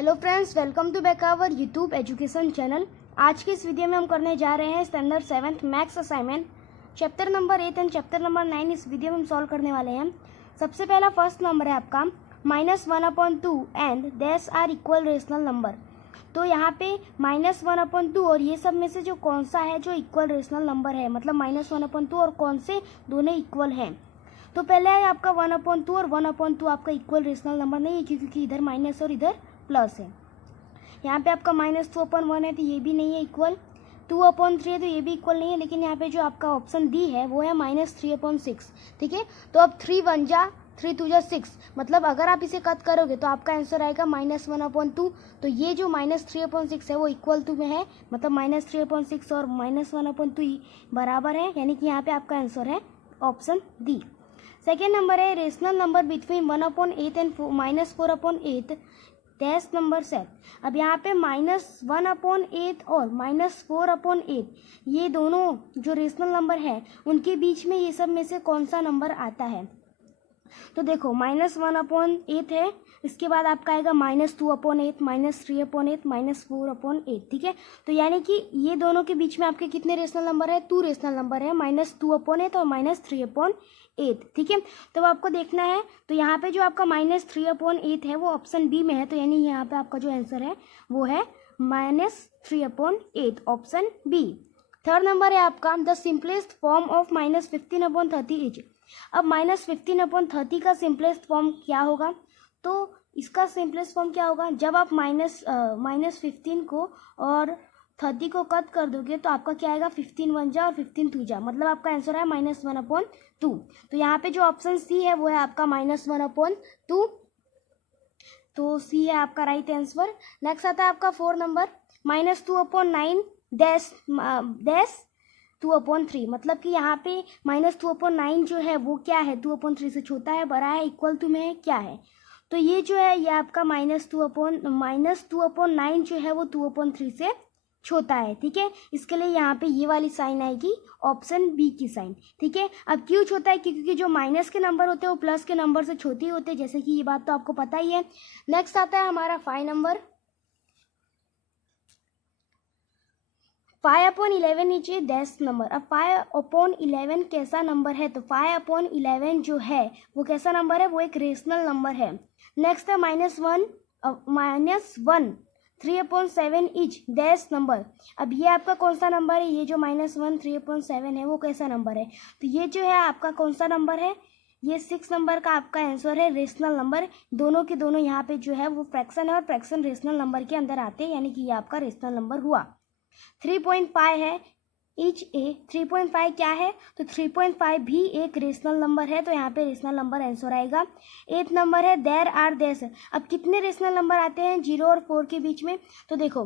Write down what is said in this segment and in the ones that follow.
Hello friends, welcome to back our YouTube education channel. आज की इस वीडियो में हम करने जा रहे हैं standard 7th maths assignment chapter number 8 and chapter number 9। इस वीडियो में हम सॉल्व करने वाले हैं। सबसे पहला फर्स्ट नंबर है आपका -1/2 and dash R equal rational number. तो यहाँ पे -1/2 और ये सब में से जो कौन सा है जो इक्वल रेशनल नंबर है, मतलब -1/2 और कौन से दोनों इक्वल हैं। तो पहले है आपका 1/2 और 1/2 आपका इक्वल रेशनल नंबर नहीं है, क्योंकि इधर माइनस और इधर प्लस है। यहाँ पे आपका -2/1 है तो ये भी नहीं है इक्वल। 2/3 है तो ये भी इक्वल नहीं है। लेकिन यहाँ पे जो आपका ऑप्शन डी है वो है -3/6। ठीक है, तो अब 3 1 जा 3 2 जा 6, मतलब अगर आप इसे कट करोगे तो आपका आंसर आएगा -1/2। तो ये जो -3/6 है वो इक्वल टू में है, मतलब -3/6 और -1/2 बराबर है, यानी कि यहाँ पे आपका आंसर है ऑप्शन डी। सेकेंड नंबर है rational number between 1/8 and -4/8 dash number set. अब यहाँ पे -1/8 और -4/8 ये दोनों जो रेशनल नंबर है उनके बीच में ये सब में से कौन सा नंबर आता है। तो देखो -1/8 है, इसके बाद आपका आएगा -2/8, -3/8, -4/8। ठीक है, तो यानी कि ये दोनों के बीच में आपके कितने रेशनल नंबर है, 2 रेशनल नंबर है, -2/8 और -3/8। ठीक है, तो आपको देखना है। तो यहाँ पे जो आपका -3/8 है वो ऑप्शन बी में है, तो यानी यहाँ पे आपका जो आंसर है वो है -3/8 ऑप्शन बी। थर्ड नंबर है आपका the simplest form of -15/30 is. अब -15/30 का सिंपलेस्ट फॉर्म क्या होगा, तो इसका सिंपलेस्ट फॉर्म क्या होगा, जब आप -15 को और 30 को कट कर दोगे तो आपका क्या आएगा, 15 1 जा और 15 2 जा, मतलब आपका आंसर है -1/2। तो यहाँ पे जो ऑप्शन सी है वो है आपका -1/2, तो सी है आपका राइट आंसर। नेक्स्ट आता है आपका 4 नंबर -2/9 डैश 2/3, मतलब कि यहाँ पे -2/9 जो है वो क्या है, 2/3 से छोटा है, बड़ा है, इक्वल टू में है, क्या है। तो ये जो है ये आपका -2/9 जो है वो 2/3 से छोटा है। ठीक है, इसके लिए यहाँ पे ये वाली साइन आएगी ऑप्शन बी की साइन। ठीक है, अब क्यों छोटा है, क्योंकि जो माइनस के नंबर होते हैं वो प्लस के नंबर से छोटे होते हैं, जैसे कि ये बात तो आपको पता ही है। नेक्स्ट आता है हमारा 5 नंबर 5/11 नीचे डैश नंबर। अब 5/11 कैसा नंबर है, तो 5/11 जो है वो कैसा नंबर है, वो एक रेशनल नंबर है। नेक्स्ट है -1 3/7 इज डैश नंबर। अब ये आपका कौन सा नंबर है, ये जो -1 3/7 है वो कैसा नंबर है, तो ये जो है आपका कौन सा नंबर है, ये 6 नंबर का आपका आंसर है रेशनल नंबर। दोनों के दोनों यहाँ पे जो है वो फ्रैक्शन है और फ्रैक्शन रेशनल नंबर के अंदर आते हैं, यानी कि ये आपका रेशनल नंबर हुआ। 3.5 है इच ए, 3.5 क्या है, तो 3.5 भी एक रेशनल नंबर है, तो यहाँ पे रेशनल नंबर आंसर आएगा। 8 नंबर है देयर आर डैश। अब कितने रेशनल नंबर आते हैं 0 और 4 के बीच में, तो देखो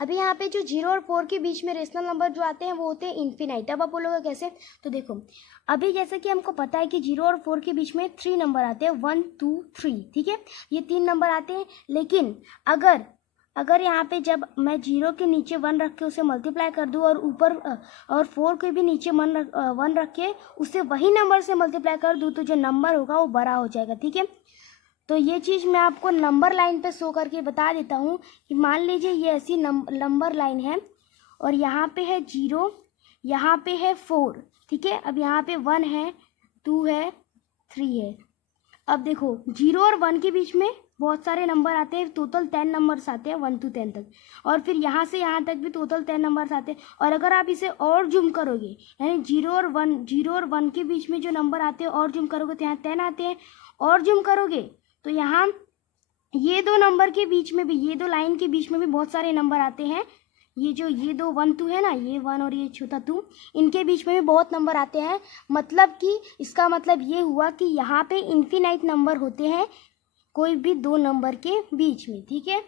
अभी यहाँ पे जो 0 और 4 के बीच में रेशनल नंबर जो आते हैं वो होते हैं इन्फिनाइट। अब आप बोलोगे कैसे, तो देखो अभी जैसे कि हमको पता है कि 0 और 4 के बीच में 3 नंबर आते हैं, 1 2 3। ठीक है, ये 3 नंबर आते हैं। लेकिन अगर यहाँ पे जब मैं 0 के नीचे 1 रख के उसे मल्टीप्लाई कर दूँ और ऊपर और 4 के भी नीचे 1 रख के उसे वही नंबर से मल्टीप्लाई कर दूँ, तो जो नंबर होगा वो बड़ा हो जाएगा। ठीक है, तो ये चीज़ मैं आपको नंबर लाइन पे शो करके बता देता हूँ कि मान लीजिए ये ऐसी नंबर लाइन है और यहाँ पे है 0, यहाँ पे है 4। ठीक है, अब यहाँ पे 1 है, 2 है, 3 है। अब देखो 0 और 1 के बीच में बहुत सारे नंबर आते हैं, टोटल 10 नंबर्स आते हैं 1 to 10 तक, और फिर यहाँ से यहाँ तक भी टोटल 10 नंबर्स आते हैं। और अगर आप इसे और जूम करोगे, यानी 0 और 1 के बीच में जो नंबर आते हैं और जूम करोगे तो यहाँ 10 आते हैं, और जूम करोगे तो यहाँ ये दो नंबर के बीच में भी, ये दो लाइन के बीच में भी बहुत सारे नंबर आते हैं। ये दो 1 2 है ना, ये 1 और ये छोटा 2, इनके बीच में भी बहुत नंबर आते हैं। मतलब कि इसका मतलब ये हुआ कि यहाँ पे इन्फिनाइट नंबर होते हैं कोई भी 2 नंबर के बीच में। ठीक है,